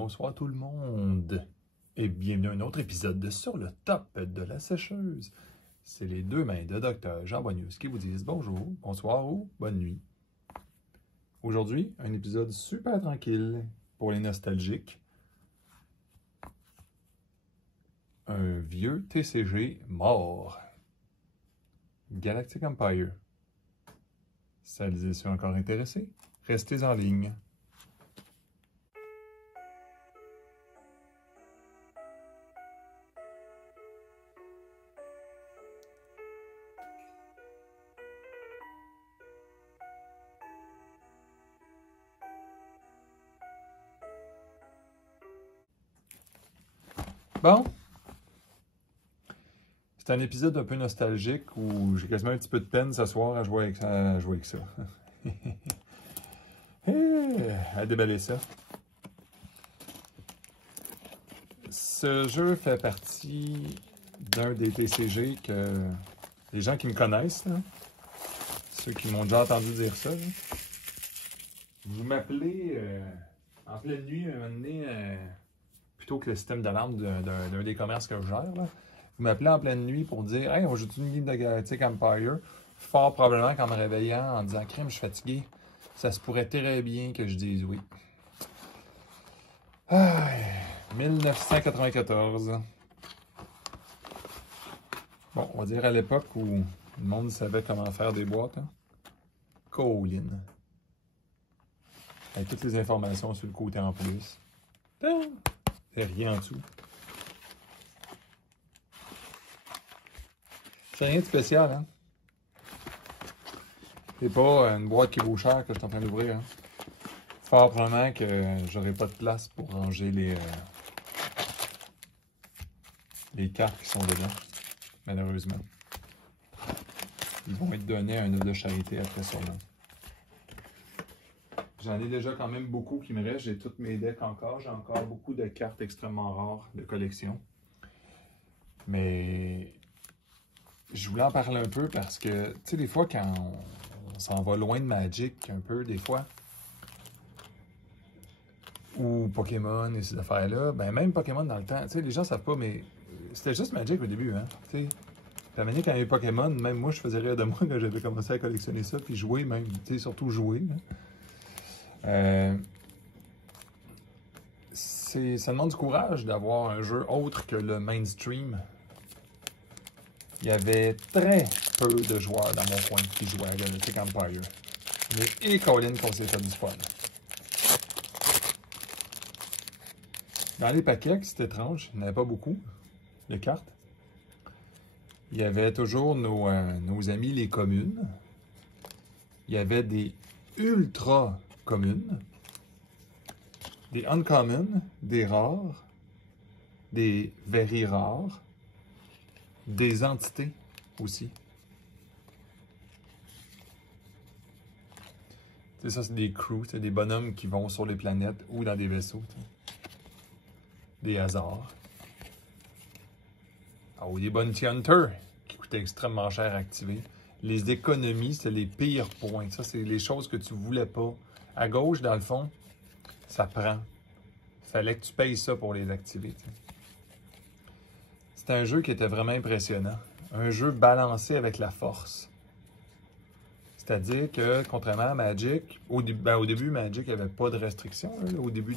bonsoir tout le monde et bienvenue à un autre épisode de Sur le top de la sécheuse. C'est les deux mains de Dr. Jean Boignus qui vous disent bonjour, bonsoir ou bonne nuit. Aujourd'hui, un épisode super tranquille pour les nostalgiques. Un vieux TCG mort. Galactic Empire. Celles et ceux encore intéressés, restez en ligne. Bon, c'est un épisode un peu nostalgique où j'ai quasiment un petit peu de peine ce soir à jouer avec ça. À déballer ça. Ce jeu fait partie d'un des TCG que les gens qui me connaissent, là, ceux qui m'ont déjà entendu dire ça, là, vous m'appelez en pleine nuit, un moment donné, plutôt que le système d'alarme d'un des commerces que je gère, là, vous m'appelez en pleine nuit pour dire « Hey, on joue une game de Galactic Empire ». Fort probablement qu'en me réveillant, en disant « Crème, je suis fatigué », ça se pourrait très bien que je dise oui. 1994. Bon, on va dire à l'époque où le monde savait comment faire des boîtes. Hein? Colin. Avec toutes les informations sur le côté en plus. C'est rien en dessous. C'est rien de spécial, hein? C'est pas une boîte qui vaut cher que je suis en train d'ouvrir, hein? Fort probablement que j'aurai pas de place pour ranger les cartes qui sont dedans, malheureusement. Ils vont être donnés à un œuvre de charité après sûrement. J'en ai déjà quand même beaucoup qui me restent. J'ai tous mes decks encore. J'ai encore beaucoup de cartes extrêmement rares de collection. Mais je voulais en parler un peu parce que, tu sais, des fois, quand on s'en va loin de Magic, un peu, des fois, ou Pokémon et ces affaires-là, ben même Pokémon dans le temps, tu sais, les gens savent pas, mais c'était juste Magic au début, hein, tu sais. La manière quand il y avait Pokémon, même moi, je faisais rire de moi quand j'avais commencé à collectionner ça, puis jouer même, tu sais, surtout jouer. Hein. Ça demande du courage d'avoir un jeu autre que le mainstream. Il y avait très peu de joueurs dans mon coin qui jouaient à Galactic Empire. Mais et Colin qu'on s'est fait du fun. Dans les paquets, c'est étrange, il n'y en avait pas beaucoup de cartes. Il y avait toujours nos amis les communes. Il y avait des ultra communes, des uncommon, des rares, des very rares, des entités aussi. C'est ça, c'est des crews, c'est des bonhommes qui vont sur les planètes ou dans des vaisseaux. T'sais. Des hasards. Oh, des Bounty Hunters qui coûtaient extrêmement cher à activer. Les économies, c'est les pires points. Ça, c'est les choses que tu voulais pas. À gauche, dans le fond, ça prend. Fallait que tu payes ça pour les activer. C'était un jeu qui était vraiment impressionnant. Un jeu balancé avec la force. C'est-à-dire que, contrairement à Magic, au début, Magic, il n'y avait pas de restrictions. Là, au début.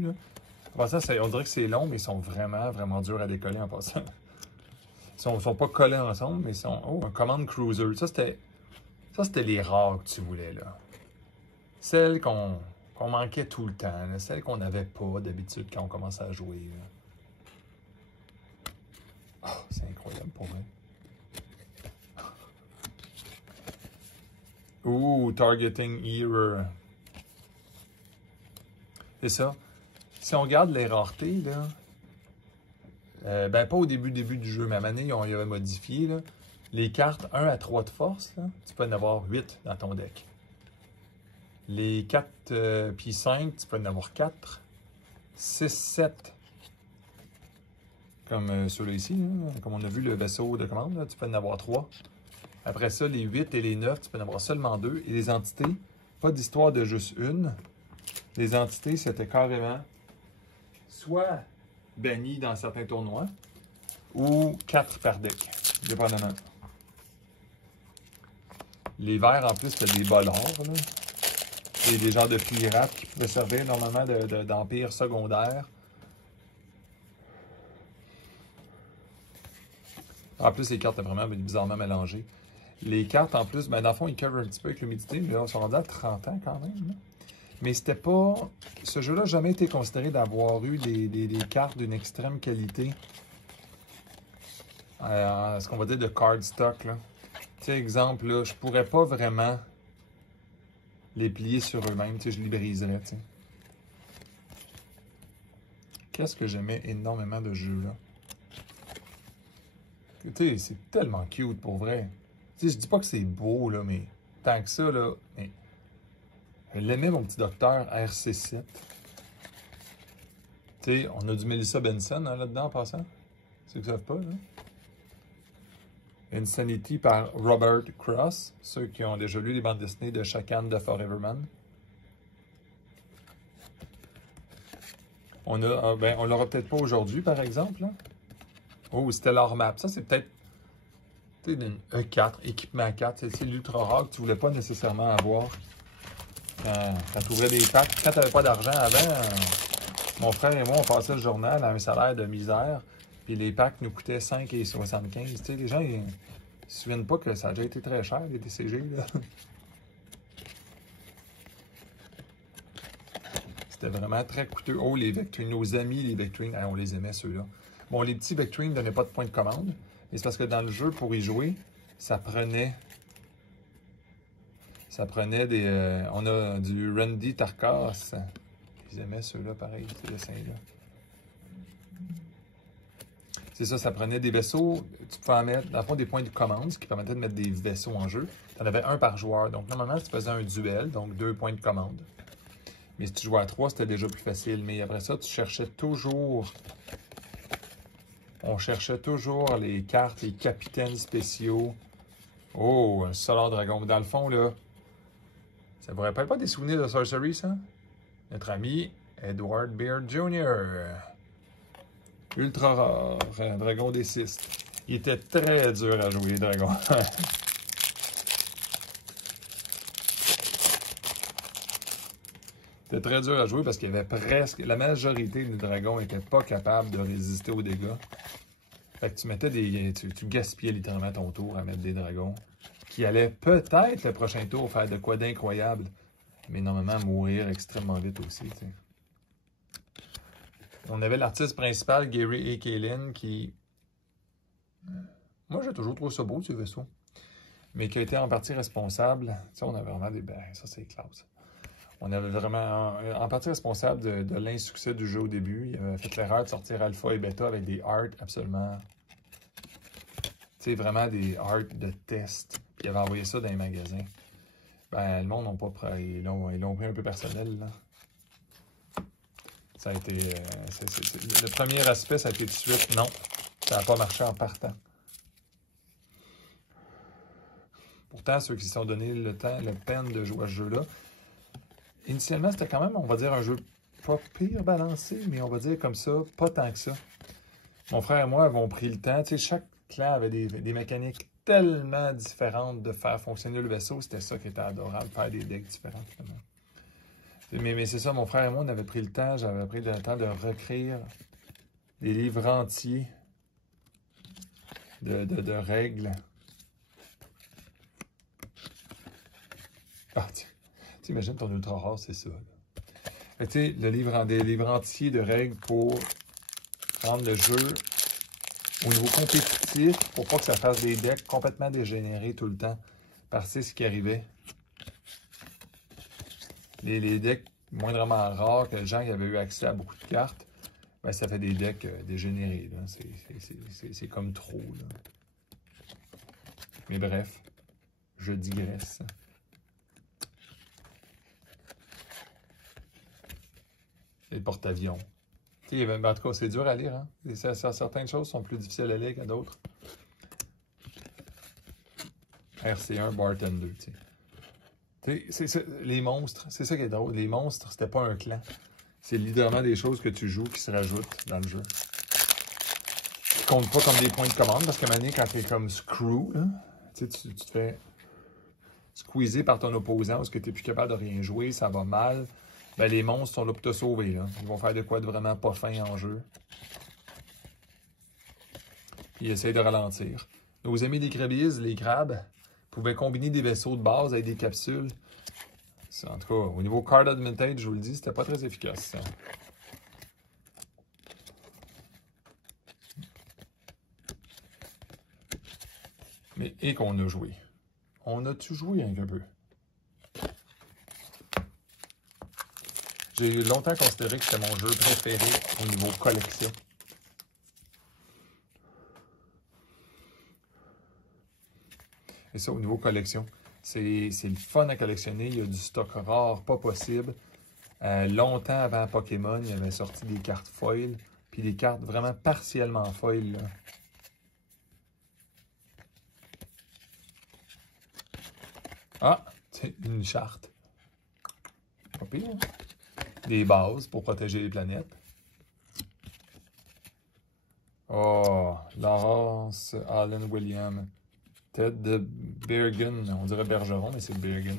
Là. En passant, on dirait que c'est long, mais ils sont vraiment, vraiment durs à décoller en passant. Ils ne sont pas collés ensemble, mais ils sont... Oh, un Command Cruiser. Ça, c'était les rares que tu voulais, là. Celles qu'on manquait tout le temps, là. Celles qu'on n'avait pas d'habitude quand on commençait à jouer. Oh, c'est incroyable pour moi. Ouh, Targeting Error. C'est ça. Si on regarde les raretés, là, ben pas au début du jeu, mais à un moment donné, ils avaient modifié, là, les cartes 1 à 3 de force, là, tu peux en avoir 8 dans ton deck. Les 4 puis 5, tu peux en avoir 4. 6, 7. Comme ceux-là ici, là, comme on a vu le vaisseau de commande, là, tu peux en avoir 3. Après ça, les 8 et les 9, tu peux en avoir seulement 2. Et les entités, pas d'histoire de juste une. Les entités, c'était carrément soit banni dans certains tournois ou 4 par deck, dépendamment. Les verts, en plus, c'était des bollards, là. C'est des genres de pirates qui pouvaient servir normalement d'empire secondaire. En plus, les cartes étaient vraiment bizarrement mélangées. Les cartes, en plus, ben, dans le fond, ils coverent un petit peu avec l'humidité, mais là, on s'en rendus à 30 ans quand même. Là. Mais c'était pas... Ce jeu-là n'a jamais été considéré d'avoir eu des cartes d'une extrême qualité. Ce qu'on va dire de cardstock, là. Tu sais, exemple, là, je pourrais pas vraiment les plier sur eux-mêmes. Tu sais, je les briserais, tu sais. Qu'est-ce que j'aimais énormément de jeux, là. Tu sais, c'est tellement cute, pour vrai. Tu sais, je dis pas que c'est beau, là, mais tant que ça, là... Mais... Je l'aimais, mon petit docteur RC7. Tu sais, on a du Melissa Benson hein, là-dedans, en passant. Ceux qui ne savent pas, là. Insanity par Robert Cross, ceux qui ont déjà lu les bandes dessinées de Shakan de Foreverman. On a, ben, on l'aura peut-être pas aujourd'hui, par exemple. Là. Oh, Stellar Map. Ça, c'est peut-être une E4, équipement 4. C'est l'ultra rare que tu voulais pas nécessairement avoir. Quand tu ouvrais des packs, quand tu n'avais pas d'argent avant, mon frère et moi, on passait le journal à un salaire de misère. Puis les packs nous coûtaient 5,75. Tu sais, les gens, ils ne se souviennent pas que ça a déjà été très cher, les TCG, là. C'était vraiment très coûteux. Oh, les Vectrines, nos amis, les Vectrines, on les aimait, ceux-là. Bon, les petits Vectrines ne donnaient pas de points de commande. Mais c'est parce que dans le jeu, pour y jouer, ça prenait des... on a du Randy Tarkas. Ils aimaient ceux-là, pareil, ces dessins-là. C'est ça, ça prenait des vaisseaux, tu pouvais en mettre, dans le fond, des points de commande, ce qui permettait de mettre des vaisseaux en jeu. Tu en avais un par joueur. Donc, normalement, tu faisais un duel, donc 2 points de commande. Mais si tu jouais à 3, c'était déjà plus facile. Mais après ça, tu cherchais toujours... On cherchait toujours les cartes, les capitaines spéciaux. Oh, un Solar Dragon. Dans le fond, là, ça vous rappelle pas des souvenirs de Sorcery, ça? Notre ami Edward Beard Jr., ultra rare, un dragon des 6. Il était très dur à jouer, les dragons. C'était très dur à jouer parce qu'il y avait presque... La majorité des dragons n'étaient pas capables de résister aux dégâts. Fait que tu mettais des... Tu gaspillais littéralement ton tour à mettre des dragons qui allaient peut-être le prochain tour faire de quoi d'incroyable, mais normalement mourir extrêmement vite aussi, tu sais. On avait l'artiste principal, Gary et Kaylin, qui... Moi, j'ai toujours trouvé ça beau, ce vaisseau. Mais qui a été en partie responsable... Tu sais, on avait vraiment des... Ben, ça, c'est classe. On avait vraiment... En partie responsable de l'insuccès du jeu au début. Il avait fait l'erreur de sortir alpha et bêta avec des arts absolument... Tu sais, vraiment des arts de test. Puis il avait envoyé ça dans les magasins. Ben, le monde n'a pas pris... Ils l'ont pris un peu personnel, là. Ça a été... le premier aspect, ça a été tout de suite, non, ça n'a pas marché en partant. Pourtant, ceux qui se sont donné le temps, la peine de jouer à ce jeu-là, initialement, c'était quand même, on va dire, un jeu pas pire balancé, mais on va dire comme ça, pas tant que ça. Mon frère et moi avons pris le temps, tu sais, chaque clan avait des mécaniques tellement différentes de faire fonctionner le vaisseau, c'était ça qui était adorable, faire des decks différents, finalement. Mais c'est ça, mon frère et moi, on avait pris le temps, j'avais pris le temps de recréer des livres entiers de règles. Ah, tu imagines ton ultra rare, c'est ça. Tu sais, des livres entiers de règles pour rendre le jeu au niveau compétitif, pour pas que ça fasse des decks complètement dégénérés tout le temps. Parce que c'est ce qui arrivait. Les decks moindrement rares que les gens qui avaient eu accès à beaucoup de cartes, ben, ça fait des decks dégénérés. C'est comme trop. Là. Mais bref, je digresse. Les porte-avions. En tout cas, c'est dur à lire. Hein? Certaines choses sont plus difficiles à lire que d'autres. RC1, Bartender, tu sais. Les monstres, c'est ça qui est drôle. Les monstres, c'était pas un clan. C'est littéralement des choses que tu joues qui se rajoutent dans le jeu. Qui comptent pas comme des points de commande, parce que Mané, quand t'es comme screw, là, tu te fais squeezer par ton opposant, parce que t'es plus capable de rien jouer, ça va mal. Ben, les monstres sont là pour te sauver, là. Ils vont faire de quoi de vraiment pas fin en jeu. Ils essayent de ralentir. Nos amis des crabies, les crabes, pouvaient combiner des vaisseaux de base avec des capsules. En tout cas, au niveau card advantage, je vous le dis, c'était pas très efficace, ça. Mais, et qu'on a joué. On a-tu joué un peu? J'ai longtemps considéré que c'était mon jeu préféré au niveau collection. Et ça, au niveau collection, c'est le fun à collectionner. Il y a du stock rare, pas possible. Longtemps avant Pokémon, il y avait sorti des cartes foil, puis des cartes vraiment partiellement foil, là. Ah, c'est une charte. Pas pire. Des bases pour protéger les planètes. Oh, Laurence Allen William. Ted de Bergen. On dirait Bergeron, mais c'est Bergen.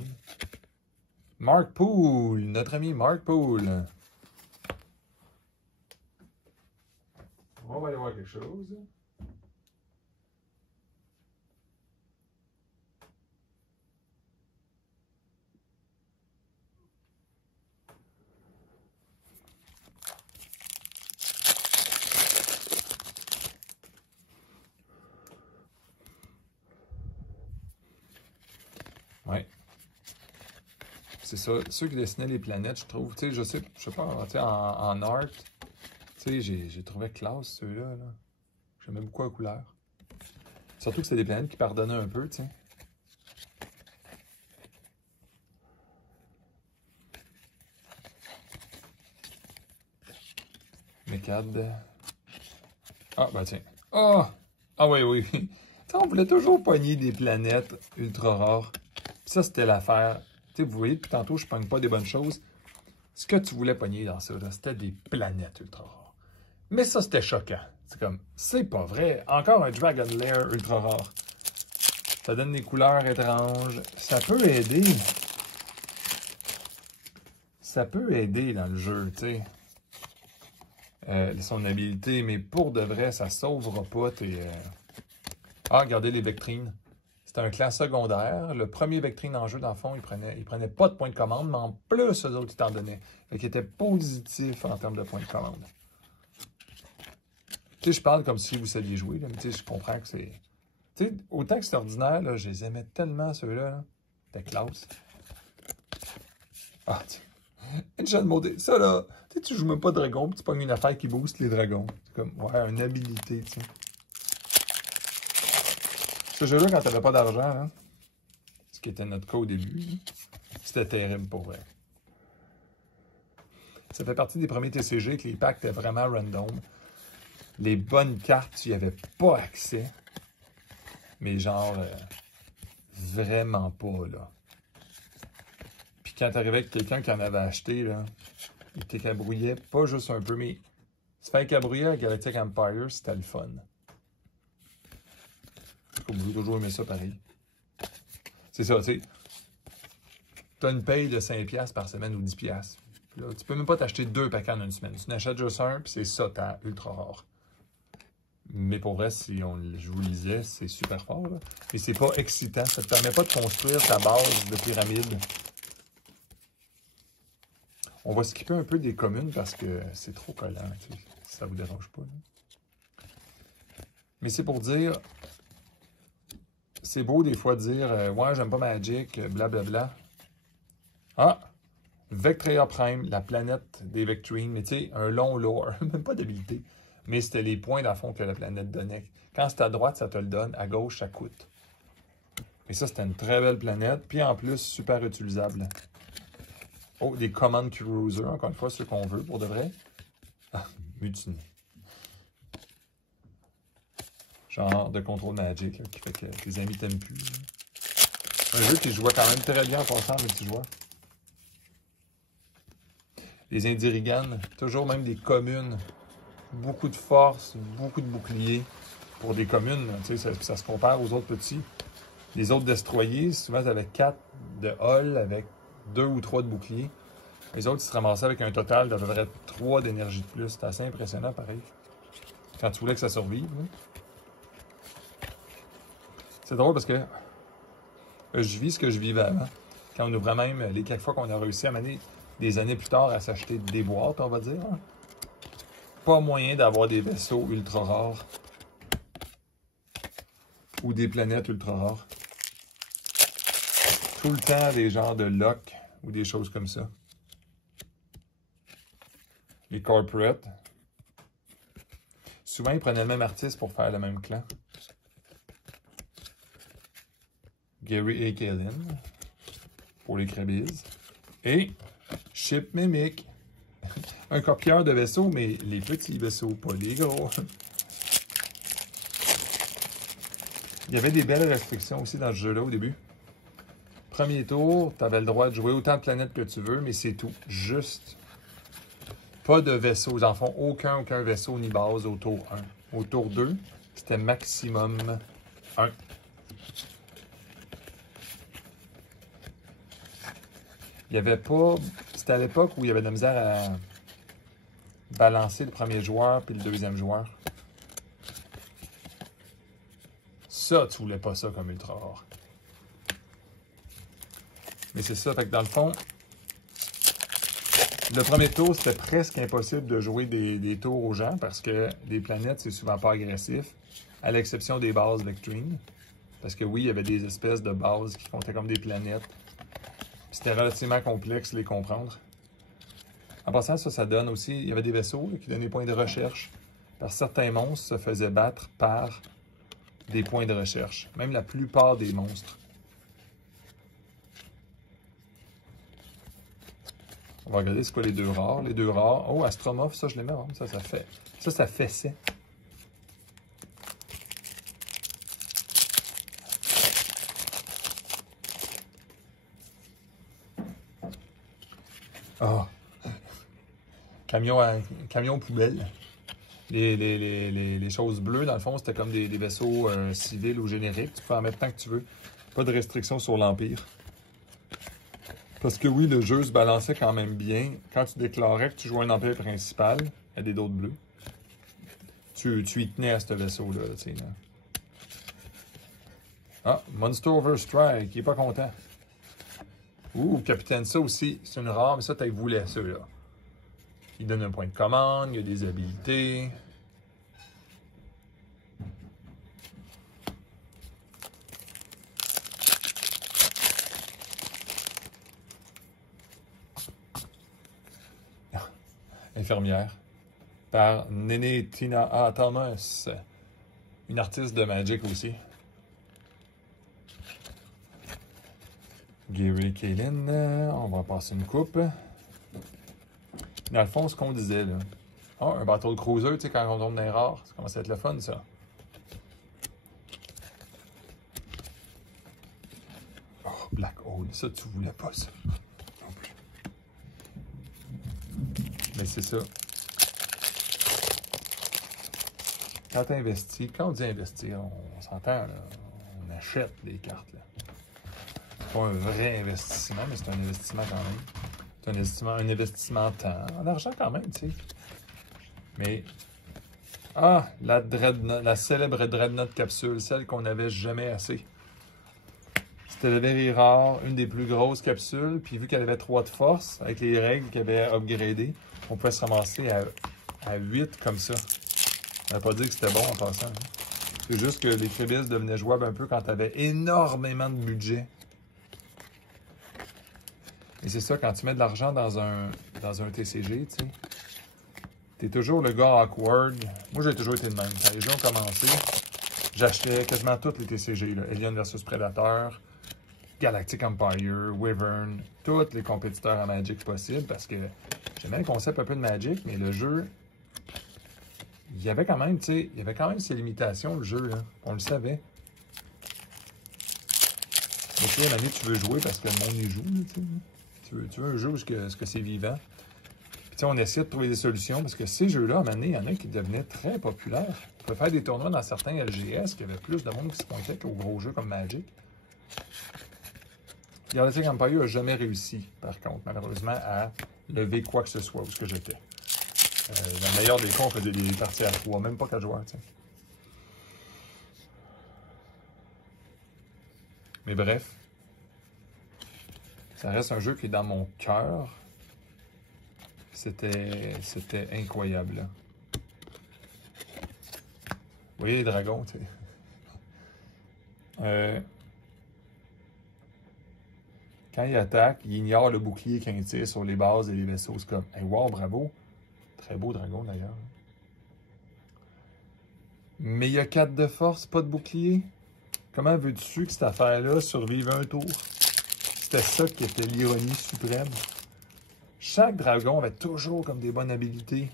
Mark Poole, notre ami Mark Poole. On va aller voir quelque chose. Ouais. C'est ça. Ceux qui dessinaient les planètes, je trouve, tu sais, je sais pas, tu sais, en art, tu sais, j'ai trouvé classe ceux-là, là. J'aimais beaucoup la couleur. Surtout que c'est des planètes qui pardonnaient un peu, tu sais. Mécade. Ah, ben tiens. Ah! Ah oui, oui. Tu sais, on voulait toujours pogner des planètes ultra rares. Puis ça, c'était l'affaire. Tu sais, vous voyez, depuis tantôt, je pogne pas des bonnes choses. Ce que tu voulais pogner dans ça, c'était des planètes ultra rares. Mais ça, c'était choquant. C'est comme, c'est pas vrai. Encore un Dragon Lair ultra rare. Ça donne des couleurs étranges. Ça peut aider. Ça peut aider dans le jeu, tu sais. Son habilité, mais pour de vrai, ça sauvera pas tes... Ah, regardez les Vectrines. C'était un clan secondaire. Le premier Vectrine en jeu, dans le fond, il prenait pas de points de commande, mais en plus, eux autres, ils t'en donnaient. Fait qu'il était positif en termes de points de commande. Tu sais, je parle comme si vous saviez jouer, là, mais tu sais, je comprends que c'est... Tu sais, autant que c'est ordinaire, là, je les aimais tellement, ceux-là. C'était classe. Ah, tiens. Enchant Mode. Ça, là, tu joues même pas dragon, puis tu pognes une affaire qui booste les dragons. C'est comme, ouais, une habilité, tu sais. Ce jeu-là, quand t'avais pas d'argent, hein, ce qui était notre cas au début, c'était terrible pour vrai. Ça fait partie des premiers TCG que les packs étaient vraiment random. Les bonnes cartes, tu n'y avais pas accès. Mais genre, vraiment pas, là. Puis quand t'arrivais avec quelqu'un qui en avait acheté, là, il t'écabrouillait pas juste un peu, mais se faire écabrouiller à Galactic Empire, c'était le fun. Comme vous toujours aimé ça pareil. C'est ça, tu sais. Tu as une paye de 5$ par semaine ou 10$. Là, tu peux même pas t'acheter 2 paquets en une semaine. Tu n'achètes juste un, puis c'est ça, t'as ultra rare. Mais pour vrai, si je vous lisais, c'est super fort. Là. Mais c'est pas excitant. Ça te permet pas de construire ta base de pyramide. On va skipper un peu des communes parce que c'est trop collant. Tu sais, si ça vous dérange pas. Là. Mais c'est pour dire... C'est beau des fois de dire « Ouais, j'aime pas Magic, blablabla. » Ah! Vectrea Prime, la planète des Vectrines. Mais tu sais, un long lore. Même pas d'habilité. Mais c'était les points dans le fond que la planète donnait. Quand c'est à droite, ça te le donne. À gauche, ça coûte. Et ça, c'était une très belle planète. Puis en plus, super utilisable. Oh, des Command Cruiser, encore une fois, ceux qu'on veut, pour de vrai. Ah, mutiny. Genre de contrôle Magic, là, qui fait que tes amis t'aiment plus. Là. Un jeu qui jouait quand même très bien en passant, mes petits joueurs. Les Indirigan, toujours même des communes. Beaucoup de force, beaucoup de boucliers. Pour des communes, tu sais, ça se compare aux autres petits. Les autres destroyers, souvent, ils avaient 4 de hull avec 2 ou 3 de boucliers. Les autres, ils se ramassaient avec un total d'à peu près 3 d'énergie de plus. C'était assez impressionnant, pareil. Quand tu voulais que ça survive. C'est drôle parce que je vis ce que je vivais avant. Quand on ouvrait même les quelques fois qu'on a réussi à mener des années plus tard à s'acheter des boîtes, on va dire. Pas moyen d'avoir des vaisseaux ultra rares. Ou des planètes ultra rares. Tout le temps des genres de lock ou des choses comme ça. Les corporates. Souvent, ils prenaient le même artiste pour faire le même clan. Gary et Kaylin pour les Krabiz. Et Ship Mimic. Un copieur de vaisseaux, mais les petits vaisseaux, pas les gros. Il y avait des belles restrictions aussi dans ce jeu-là au début. Premier tour, tu avais le droit de jouer autant de planètes que tu veux, mais c'est tout. Juste. Pas de vaisseaux. Ils n'en font aucun vaisseau ni base au tour 1. Au tour 2, c'était maximum 1. Il n'y avait pas... C'était à l'époque où il y avait de la misère à balancer le premier joueur puis le deuxième joueur. Ça, tu voulais pas ça comme ultra rare. Mais c'est ça, fait que dans le fond, le premier tour, c'était presque impossible de jouer des tours aux gens parce que les planètes, c'est souvent pas agressif, à l'exception des bases Vectrine. Parce que oui, il y avait des espèces de bases qui comptaient comme des planètes. C'était relativement complexe de les comprendre. En passant, ça donne aussi, il y avait des vaisseaux là, qui donnaient des points de recherche. Parce que certains monstres se faisaient battre par des points de recherche. Même la plupart des monstres. On va regarder c'est quoi les deux rares. Les deux rares. Oh, Astromorph, ça je l'aimais. Hein? Ça fait. Ça fessait. Ah. Camion poubelle. Les choses bleues, dans le fond, c'était comme des vaisseaux civils ou génériques. Tu peux en mettre tant que tu veux. Pas de restriction sur l'Empire. Parce que oui, le jeu se balançait quand même bien. Quand tu déclarais que tu jouais un empire principal, il y a des d'autres bleus. Tu y tenais à ce vaisseau-là. Tu sais, là. Ah, Monster Overstrike, il est pas content. Ouh, Capitaine, ça aussi, c'est une rare, mais ça, tu voulais ça, là. Il donne un point de commande, il y a des habilités. Infirmière. Par Nene Tina A. Thomas. Une artiste de Magic aussi. Gary Kaylin. On va passer une coupe. Dans le fond, ce qu'on disait, là. Oh, un Battle Cruiser, tu sais, quand on tombe dans les rares. Ça commence à être le fun, ça. Oh, Black Hole. Ça, tu voulais pas, ça. Non plus. Mais c'est ça. Quand tu investis, quand on dit investir, on s'entend, là. On achète des cartes, là. C'est pas un vrai investissement, mais c'est un investissement quand même. C'est un investissement en temps, en argent quand même, tu sais. Mais, la célèbre Dreadnought capsule, celle qu'on n'avait jamais assez. C'était la very rare, une des plus grosses capsules, puis vu qu'elle avait 3 de force, avec les règles qu'elle avait upgradées, on pouvait se ramasser à 8 comme ça. Ça ne veut pas dire que c'était bon en passant. Hein. C'est juste que les Krabiz devenaient jouables un peu quand tu avais énormément de budget. Et c'est ça, quand tu mets de l'argent dans un TCG, tu sais, t'es toujours le gars awkward. Moi, j'ai toujours été de même. Quand les jeux ont commencé, j'achetais quasiment tous les TCG. Là. Alien vs Predator, Galactic Empire, Wyvern, tous les compétiteurs à Magic possibles, parce que j'aimais le concept un peu de Magic, mais le jeu, il y avait quand même, tu sais, il y avait quand même ses limitations, le jeu, là. On le savait. Mais tu sais, à tu veux jouer parce que le monde y joue, là, tu sais. Tu veux un jeu où ce que c'est vivant. Puis, on essayait de trouver des solutions parce que ces jeux-là, à un moment donné, il y en a qui devenaient très populaires. On pouvait faire des tournois dans certains LGS, qu'il y avait plus de monde qui se pointait qu'aux gros jeux comme Magic. Galactic Empire n'a jamais réussi, par contre, malheureusement, à lever quoi que ce soit où ce que j'étais. Dans le meilleur des cas, on faisait des parties à 3, même pas 4 joueurs, t'sais. Mais bref, ça reste un jeu qui est dans mon cœur. C'était incroyable, là. Vous voyez les dragons, tu sais. Quand il attaque, il ignore le bouclier quand il tire sur les bases et les vaisseaux. C'est comme, hey, wow, bravo. Très beau dragon, d'ailleurs. Mais il y a 4 de force, pas de bouclier. Comment veux-tu que cette affaire-là survive un tour? C'était ça qui était l'ironie suprême. Chaque dragon avait toujours comme des bonnes habilités.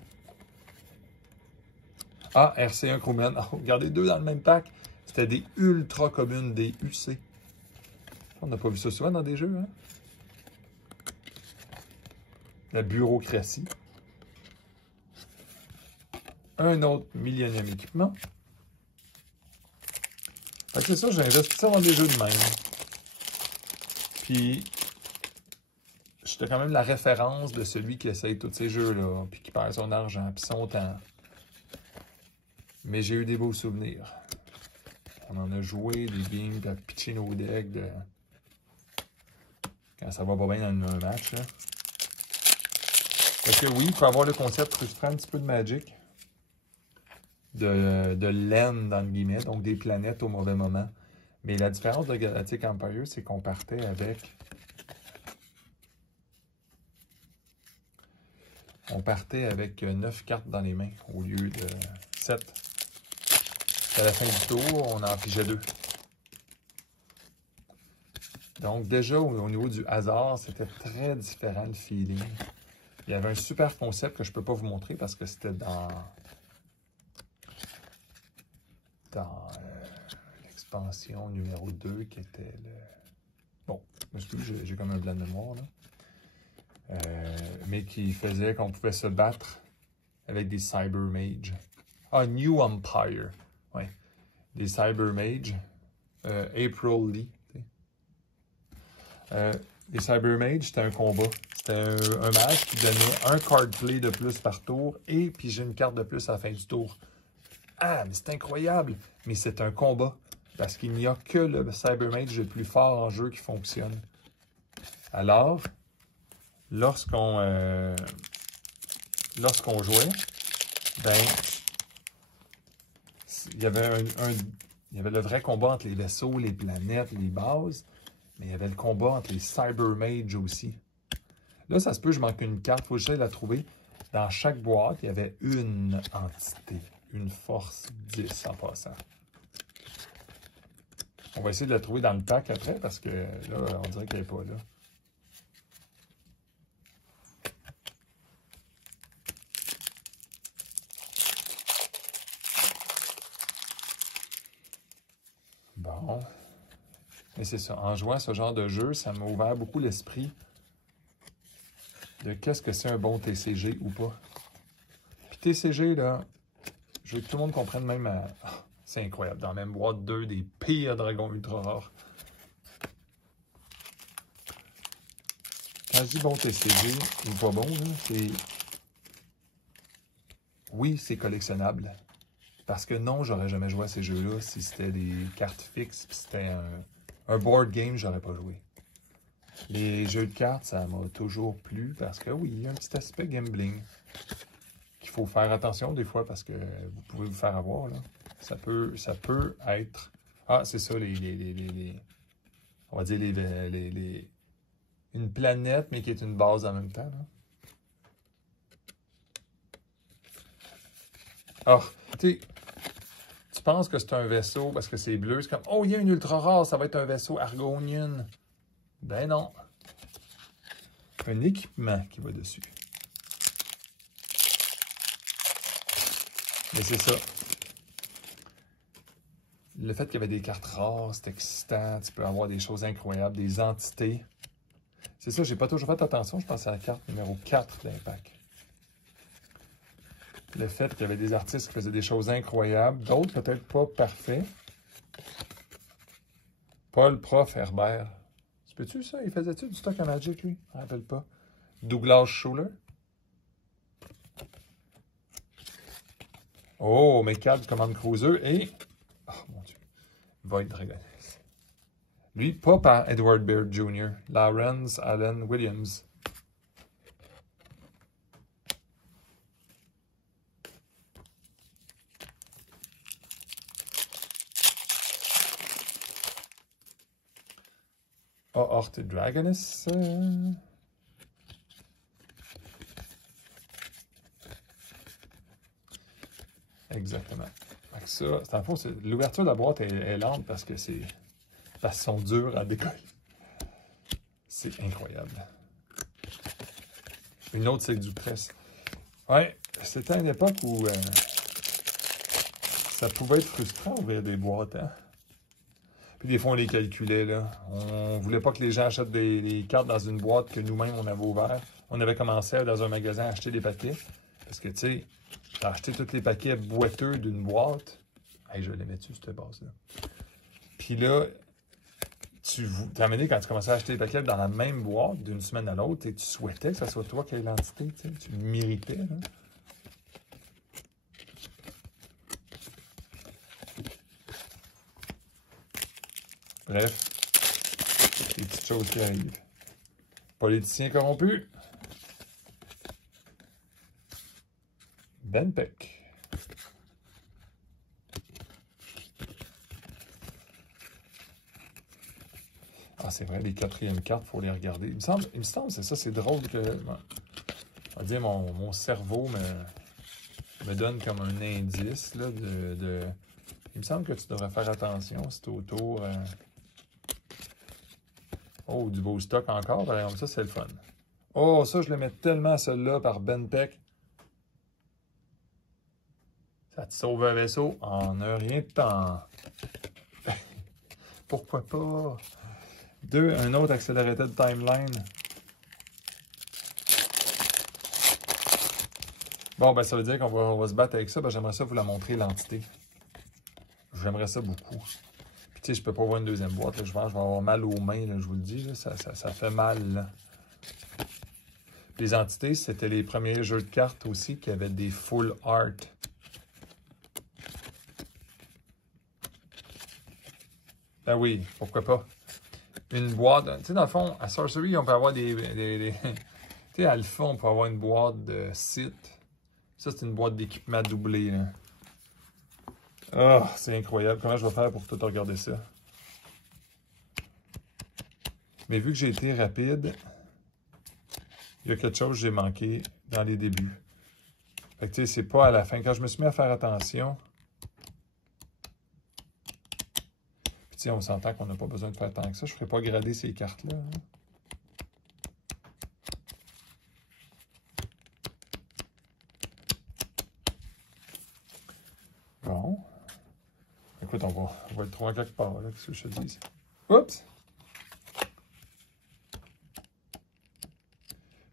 Ah, RC1 Crewman. Oh, regardez, 2 dans le même pack. C'était des ultra communes, des UC. On n'a pas vu ça souvent dans des jeux, hein? La bureaucratie. Un autre millionième équipement. C'est ça, j'ai investi ça dans des jeux de même. Puis, j'étais quand même la référence de celui qui essaye tous ces jeux-là, puis qui perd son argent, puis son temps. Mais j'ai eu des beaux souvenirs. On en a joué, des games, de pitcher nos decks, quand ça va pas bien dans un match. Là. Parce que oui, il faut avoir le concept frustrant un petit peu de Magic. De laine, dans le guillemets, donc des planètes au mauvais moment. Mais la différence de Galactic Empire, c'est qu'on partait avec... On partait avec 9 cartes dans les mains au lieu de 7. À la fin du tour, on en figeait 2. Donc déjà, au niveau du hasard, c'était très différent le feeling. Il y avait un super concept que je ne peux pas vous montrer parce que c'était dans l'expansion numéro 2 qui était le... Bon, excusez, j'ai comme un blanc de mémoire, là. Mais qui faisait qu'on pouvait se battre avec des Cyber Mages. Ah, New Empire. Ouais. Des Cyber Mages. April Lee. Les Cyber Mages, c'était un combat. C'était un mage qui donnait un card play de plus par tour et puis j'ai une carte de plus à la fin du tour. Ah, mais c'est incroyable! Mais c'est un combat. Parce qu'il n'y a que le Cyber Mage le plus fort en jeu qui fonctionne. Alors, lorsqu'on jouait, ben, il y avait il y avait le vrai combat entre les vaisseaux, les planètes, les bases, mais il y avait le combat entre les Cyber Mage aussi. Là, ça se peut, je manque une carte, il faut que j'essaie de la trouver. Dans chaque boîte, il y avait une entité, une force 10 en passant. On va essayer de la trouver dans le pack après parce que là, on dirait qu'elle n'est pas là. Bon. Mais c'est ça. En jouant à ce genre de jeu, ça m'a ouvert beaucoup l'esprit de qu'est-ce que c'est un bon TCG ou pas. Puis TCG, là, je veux que tout le monde comprenne même à... C'est incroyable. Dans la même boîte 2, des pires dragons ultra rares. Quand je dis bon TCG ou pas bon, c'est... Oui, c'est collectionnable. Parce que non, j'aurais jamais joué à ces jeux-là si c'était des cartes fixes puis c'était un board game, j'aurais pas joué. Les jeux de cartes, ça m'a toujours plu parce que oui, il y a un petit aspect gambling qu'il faut faire attention des fois parce que vous pouvez vous faire avoir, là. Ça peut être... Ah, c'est ça, on va dire une planète, mais qui est une base en même temps, là. Alors, tu penses que c'est un vaisseau parce que c'est bleu, c'est comme, oh, il y a une ultra rare, ça va être un vaisseau Argonian. Ben non. Un équipement qui va dessus. Mais c'est ça. Le fait qu'il y avait des cartes rares, c'est excitant. Tu peux avoir des choses incroyables, des entités. C'est ça, j'ai pas toujours fait attention. Je pense à la carte numéro 4 d'impact. le fait qu'il y avait des artistes qui faisaient des choses incroyables, d'autres peut-être pas parfaits. Paul Prof. Herbert. Tu peux-tu ça? Il faisait-tu du stock en Magic, lui? Je ne me rappelle pas. Douglas Schuller. Oh, McCall Command Cruiser et... Oh, mon Dieu. Void Dragoness. Lui, pas par Edward Baird Jr. Lawrence Allen Williams. Oh, Hort Dragoness. Exactement. Fait que ça, en fond, l'ouverture de la boîte est lente parce que c'est... Parce qu'ils sont durs à décoller. C'est incroyable. Une autre séductrice. Ouais, c'était une époque où ça pouvait être frustrant ouvrir des boîtes, hein? Puis des fois, on les calculait, là. On voulait pas que les gens achètent des cartes dans une boîte que nous-mêmes, on avait ouvert. On avait commencé dans un magasin à acheter des paquets. Parce que, tu sais, t'as acheté tous les paquets boiteux d'une boîte. Hey, je les mets dessus, cette base-là. Puis là, t'as amené quand tu commençais à acheter les paquets dans la même boîte d'une semaine à l'autre et tu souhaitais que ce soit toi qui aies l'entité, tu sais. Tu méritais, là. Bref, des petites choses qui arrivent. Politicien corrompu. Ben Peck. Ah, c'est vrai, les quatrièmes cartes, il faut les regarder. Il me semble c'est ça, c'est drôle que... On va dire, mon cerveau me donne comme un indice, là, Il me semble que tu devrais faire attention si tu es autour... Oh, du beau stock encore. Par exemple, ça, c'est le fun. Oh, ça, je le mets tellement à celui-là par Ben Peck. Ça te sauve un vaisseau en un rien de temps. Pourquoi pas? Un autre Accelerated Timeline. Bon, ben ça veut dire qu'on va se battre avec ça. Ben, j'aimerais ça vous la montrer, l'entité. J'aimerais ça beaucoup. Puis, tu sais, je peux pas avoir une deuxième boîte. Là. Je vais avoir mal aux mains, là, je vous le dis. Là. Ça fait mal. Là. Les entités, c'était les premiers jeux de cartes aussi qui avaient des full art. Ben oui, pourquoi pas. Une boîte, tu sais, dans le fond, à Sorcery, on peut avoir tu sais, à Alpha, on peut avoir une boîte de site. Ça, c'est une boîte d'équipement doublée, là. Oh, c'est incroyable. Comment je vais faire pour tout regarder ça? Mais vu que j'ai été rapide, il y a quelque chose que j'ai manqué dans les débuts. Fait que, tu sais, c'est pas à la fin. Quand je me suis mis à faire attention... Puis, tu sais, on s'entend qu'on n'a pas besoin de faire tant que ça. Je ne ferai pas grader ces cartes-là. Hein. Bon. Écoute, on va le trouver quelque part, là, qu'est-ce que je te dis. Oups!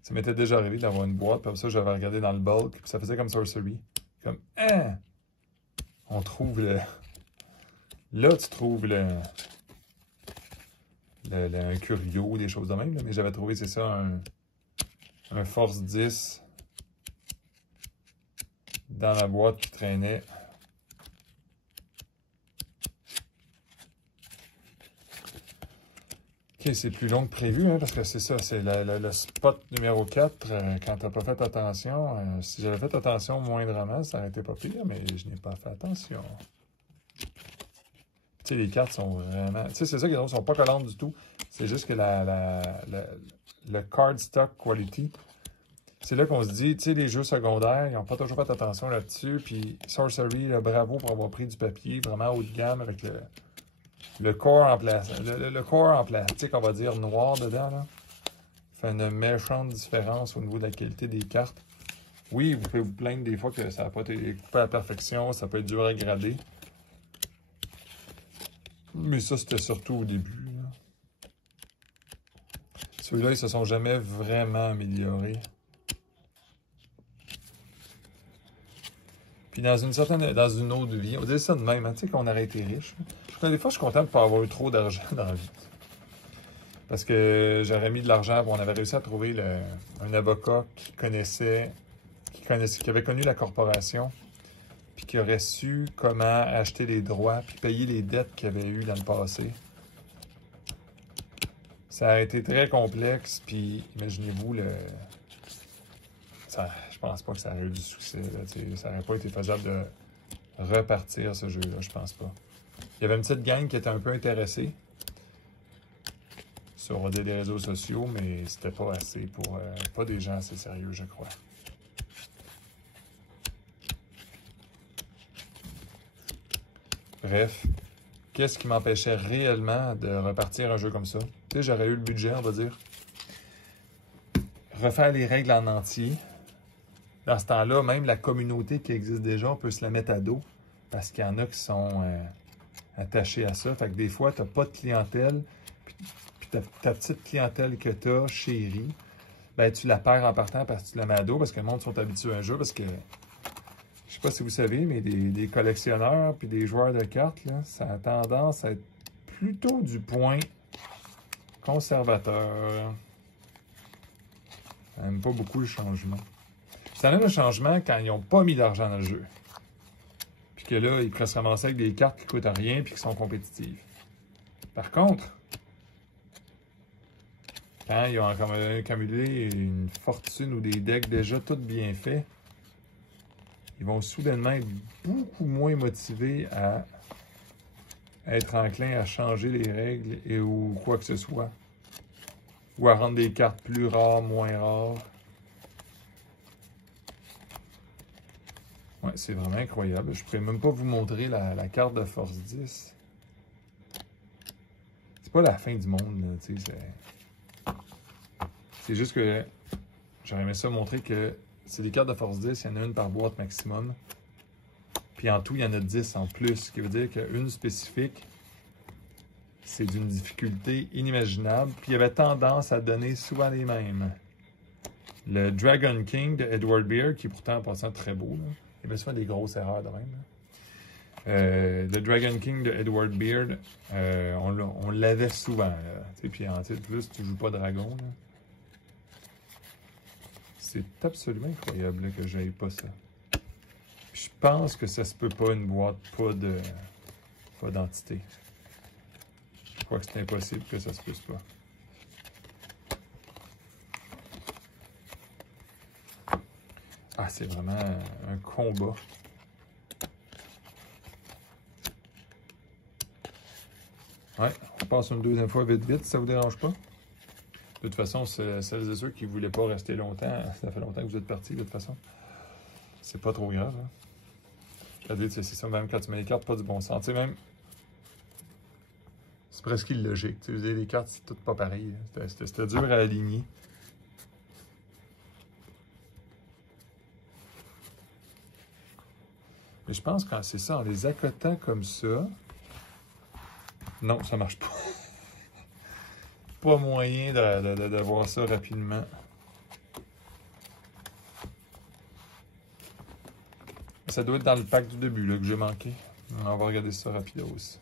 Ça m'était déjà arrivé d'avoir une boîte, puis ça, j'avais regardé dans le bulk, puis ça faisait comme Sorcery. Comme, hein! On trouve le... Là, tu trouves un Curio, des choses de même, là, mais j'avais trouvé, c'est ça, un Force 10 dans la boîte qui traînait. Ok, c'est plus long que prévu, hein, parce que c'est ça, c'est le spot numéro 4, quand t'as pas fait attention. Si j'avais fait attention moindrement, ça aurait été pas pire, mais je n'ai pas fait attention. Tu sais, les cartes sont vraiment... Tu sais, c'est ça, qu'elles ne sont pas collantes du tout. C'est juste que le card stock quality, c'est là qu'on se dit, tu sais, les jeux secondaires, ils n'ont pas toujours fait attention là-dessus, puis Sorcery, bravo pour avoir pris du papier vraiment haut de gamme avec le corps en plastique, le corps en plastique, on va dire noir dedans, là, fait une méchante différence au niveau de la qualité des cartes. Oui, vous pouvez vous plaindre des fois que ça n'a pas été coupé à la perfection, ça peut être dur à grader. Mais ça, c'était surtout au début. Ceux-là, ils se sont jamais vraiment améliorés. Puis dans une autre vie, on dit ça de même, hein, tu sais, qu'on aurait été riche. Des fois, je suis content de ne pas avoir eu trop d'argent dans la vie. Parce que j'aurais mis de l'argent, on avait réussi à trouver un avocat qui avait connu la corporation, puis qui aurait su comment acheter les droits, puis payer les dettes qu'il avait eues dans le passé. Ça a été très complexe, puis imaginez-vous, je pense pas que ça aurait eu du succès. Là, ça n'aurait pas été faisable de repartir ce jeu-là, je pense pas. Il y avait une petite gang qui était un peu intéressée sur des réseaux sociaux, mais c'était pas assez pour... pas des gens assez sérieux, je crois. Bref, qu'est-ce qui m'empêchait réellement de repartir un jeu comme ça? Tu sais, j'aurais eu le budget, on va dire. Refaire les règles en entier. Dans ce temps-là, même la communauté qui existe déjà, on peut se la mettre à dos parce qu'il y en a qui sont attachés à ça. Fait que des fois, tu n'as pas de clientèle, puis ta petite clientèle que tu as, chérie, ben, tu la perds en partant parce que tu la mets à dos, parce que le monde sont habitués à un jeu, parce que, je sais pas si vous savez, mais des collectionneurs puis des joueurs de cartes, là, ça a tendance à être plutôt du point conservateur. Ça n'aime pas beaucoup le changement. Ça aime le changement quand ils n'ont pas mis d'argent dans le jeu. Puis que là, ils pourraient se ramasser avec des cartes qui ne coûtent rien puis qui sont compétitives. Par contre, quand ils ont accumulé une fortune ou des decks déjà tout bien faits, ils vont soudainement être beaucoup moins motivés à être enclins à changer les règles ou quoi que ce soit. Ou à rendre des cartes plus rares, moins rares. Ouais, c'est vraiment incroyable. Je ne pourrais même pas vous montrer la carte de force 10. C'est pas la fin du monde, tu sais. C'est juste que j'aurais aimé ça montrer que c'est des cartes de force 10, il y en a une par boîte maximum. Puis en tout, il y en a 10 en plus, ce qui veut dire qu'une spécifique, c'est d'une difficulté inimaginable. Puis il y avait tendance à donner souvent les mêmes. Le Dragon King de Edward Beard, qui est pourtant en passant très beau, là. Il y avait souvent des grosses erreurs de même. Le Dragon King de Edward Beard, on l'avait souvent. Puis en plus, tu joues pas dragon. Là. C'est absolument incroyable là, que j'aille pas ça. Puis je pense que ça se peut pas une boîte pas d'entité. Je crois que c'est impossible que ça se puisse pas. Ah, c'est vraiment un combat. Ouais, on passe une deuxième fois vite, si ça vous dérange pas. De toute façon, celles et ceux qui ne voulaient pas rester longtemps, ça fait longtemps que vous êtes partis, de toute façon. C'est pas trop grave. Hein? Regardez, c'est ça, même quand tu mets les cartes, pas du bon sens. Tu sais, même, c'est presque illogique. Tu sais, les cartes, c'est toutes pas pareil. C'était dur à aligner. Mais je pense que quand c'est ça, en les accotant comme ça... Non, ça marche pas. Pas moyen de voir ça rapidement. Ça doit être dans le pack du début là, que j'ai manqué. On va regarder ça rapido aussi.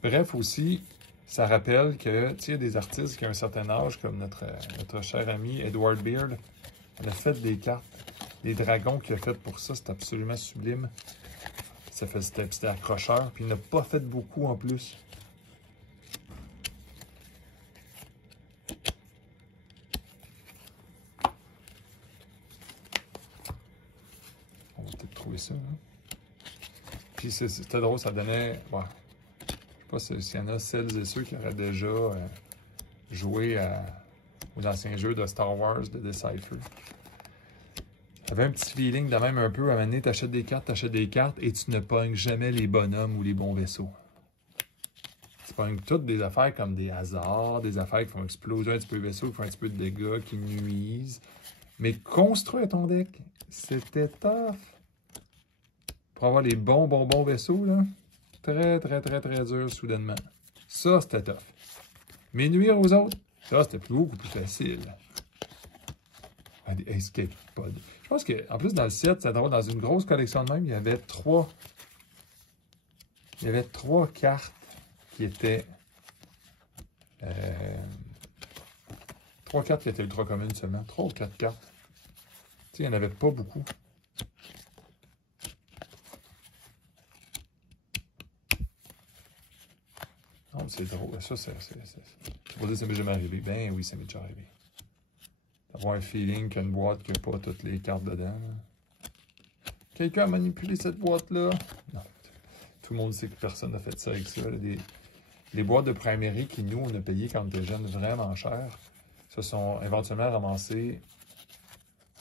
Bref, aussi, ça rappelle que, tu sais, il y a des artistes qui ont un certain âge, comme notre cher ami Edward Beard, il a fait des cartes. Les dragons qu'il a fait pour ça, c'est absolument sublime. C'était accrocheur, puis il n'a pas fait beaucoup en plus. On va peut-être trouver ça. Hein? Puis c'était drôle, ça donnait... Ouais, je sais pas s'il y en a celles et ceux qui auraient déjà joué aux anciens jeux de Star Wars, de Decipher. J'avais un petit feeling de même un peu, à un moment donné, t'achètes des cartes et tu ne pognes jamais les bonhommes ou les bons vaisseaux. Tu pognes toutes des affaires comme des hasards, des affaires qui font exploser un petit peu le vaisseau, qui font un petit peu de dégâts, qui nuisent. Mais construire ton deck, c'était tough. Pour avoir les bons vaisseaux, là, très dur soudainement. Ça, c'était tough. Mais nuire aux autres, ça, c'était beaucoup plus facile. Ah, des escape pods. Je pense qu'en plus, dans le set, ça doit dans une grosse collection de même, il y avait trois cartes qui étaient... trois cartes qui étaient ultra communes seulement. 3 ou 4 cartes. Tu sais, il n'y en avait pas beaucoup. Oh, c'est drôle. Ça, c'est... Je vais dire ça m'est jamais arrivé. Ben oui, ça m'est déjà arrivé. D'avoir un feeling qu'une boîte qui n'a pas toutes les cartes dedans. Quelqu'un a manipulé cette boîte-là? Non. Tout le monde sait que personne n'a fait ça avec ça. Les boîtes de Primary qui, nous, on a payé quand on était jeunes vraiment cher, se sont éventuellement ramassées,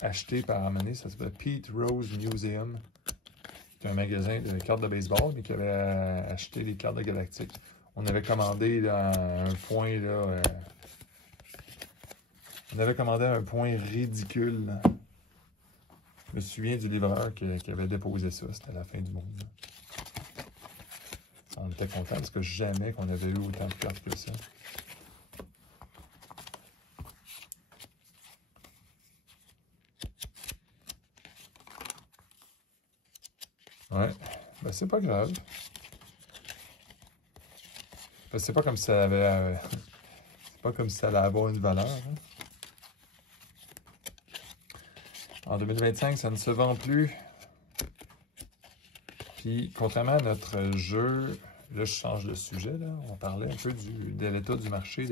achetées par Amené. Ça s'appelle Pete Rose Museum. C'est un magasin de cartes de baseball, mais qui avait acheté les cartes de Galactique. On avait commandé là, un point, là, on avait commandé un point ridicule. Là. Je me souviens du livreur qui avait déposé ça. C'était la fin du monde. Là. On était contents parce que jamais qu'on avait eu autant de cartes que ça. Ouais, ben c'est pas grave. Ben, c'est pas comme si ça avait... c'est pas comme si ça allait avoir une valeur. Hein. En 2025, ça ne se vend plus. Puis, contrairement à notre jeu... Là, je change de sujet. Là. On parlait un peu de l'état du marché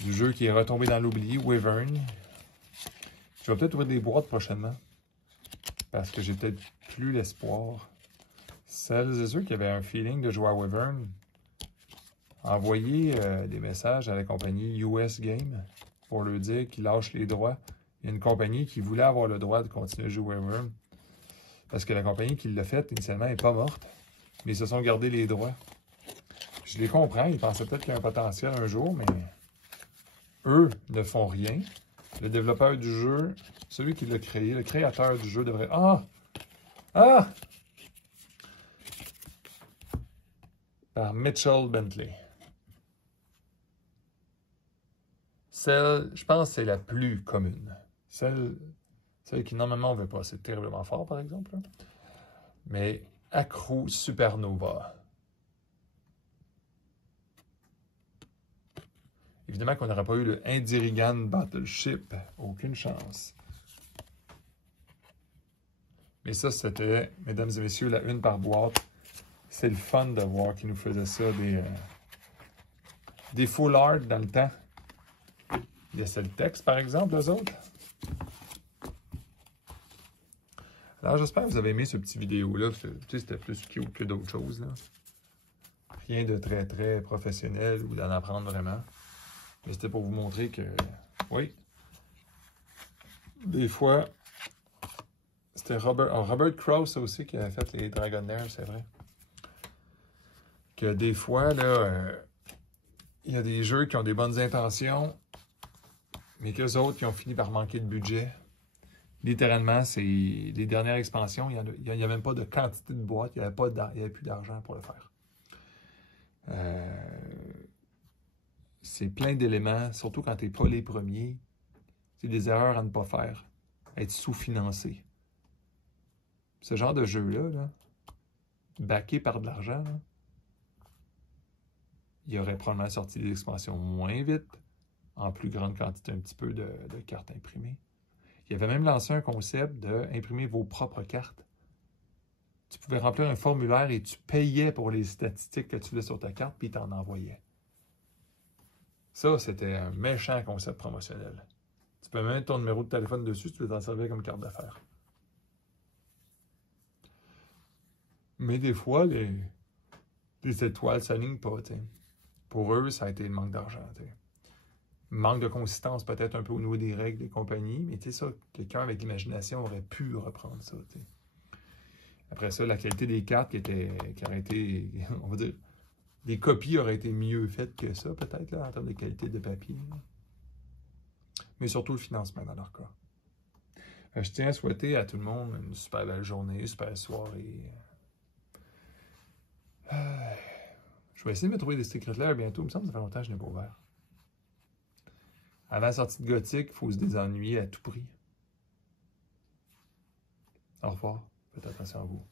du jeu qui est retombé dans l'oubli, Wyvern. Je vais peut-être ouvrir des boîtes prochainement. Parce que j'ai peut-être plus l'espoir. Celles et ceux qui avaient un feeling de jouer à Wyvern, envoyez des messages à la compagnie US Game pour leur dire qu'ils lâchent les droits. Il y a une compagnie qui voulait avoir le droit de continuer à jouer à Wyvern. Parce que la compagnie qui l'a fait, initialement, n'est pas morte. Mais ils se sont gardés les droits. Je les comprends, ils pensaient peut-être qu'il y a un potentiel un jour, mais eux ne font rien. Le développeur du jeu, celui qui l'a créé, le créateur du jeu devrait... Ah! Ah! Par Mitchell Bentley. Celle, je pense que c'est la plus commune. Celle qui normalement on ne veut pas. C'est terriblement fort, par exemple. Là. Mais Accru Supernova. Évidemment qu'on n'aurait pas eu le Indirigan Battleship. Aucune chance. Mais ça, c'était, mesdames et messieurs, la une par boîte. C'est le fun de voir qu'ils nous faisaient ça, des full art dans le temps. Il y a Celtex, par exemple, eux autres. Alors, j'espère que vous avez aimé ce petit vidéo-là. Tu sais, c'était plus cute que d'autres choses. Là. Rien de très, très professionnel ou d'en apprendre vraiment. Mais c'était pour vous montrer que, oui, des fois, c'était Robert Krause aussi qui avait fait les Dragonaires, c'est vrai. Que des fois, là, il y a des jeux qui ont des bonnes intentions, mais qu'eux autres qui ont fini par manquer de budget. Littéralement, c'est les dernières expansions, il n'y a même pas de quantité de boîtes, il n'y avait plus d'argent pour le faire. C'est plein d'éléments, surtout quand tu n'es pas les premiers. C'est des erreurs à ne pas faire. Être sous-financé. Ce genre de jeu-là, là, backé par de l'argent, il aurait probablement sorti des expansions moins vite, en plus grande quantité, un petit peu de cartes imprimées. Il avait même lancé un concept d'imprimer vos propres cartes. Tu pouvais remplir un formulaire et tu payais pour les statistiques que tu voulais sur ta carte, puis il t'en envoyait. Ça, c'était un méchant concept promotionnel. Tu peux mettre ton numéro de téléphone dessus, tu veux t'en servir comme carte d'affaires. Mais des fois, les étoiles ne s'alignent pas. T'sais. Pour eux, ça a été le manque d'argent. Manque de consistance peut-être un peu au niveau des règles des compagnies, mais tu sais ça, quelqu'un avec l'imagination aurait pu reprendre ça. T'sais. Après ça, la qualité des cartes qui aurait été, on va dire, les copies auraient été mieux faites que ça, peut-être, là, en termes de qualité de papier. Là. Mais surtout le financement dans leur cas. Je tiens à souhaiter à tout le monde une super belle journée, une super soirée. Je vais essayer de me trouver des secrets là bientôt. Il me semble que ça fait longtemps que je n'ai pas ouvert. Avant la sortie de Gothique, il faut se désennuyer à tout prix. Au revoir. Faites attention à vous.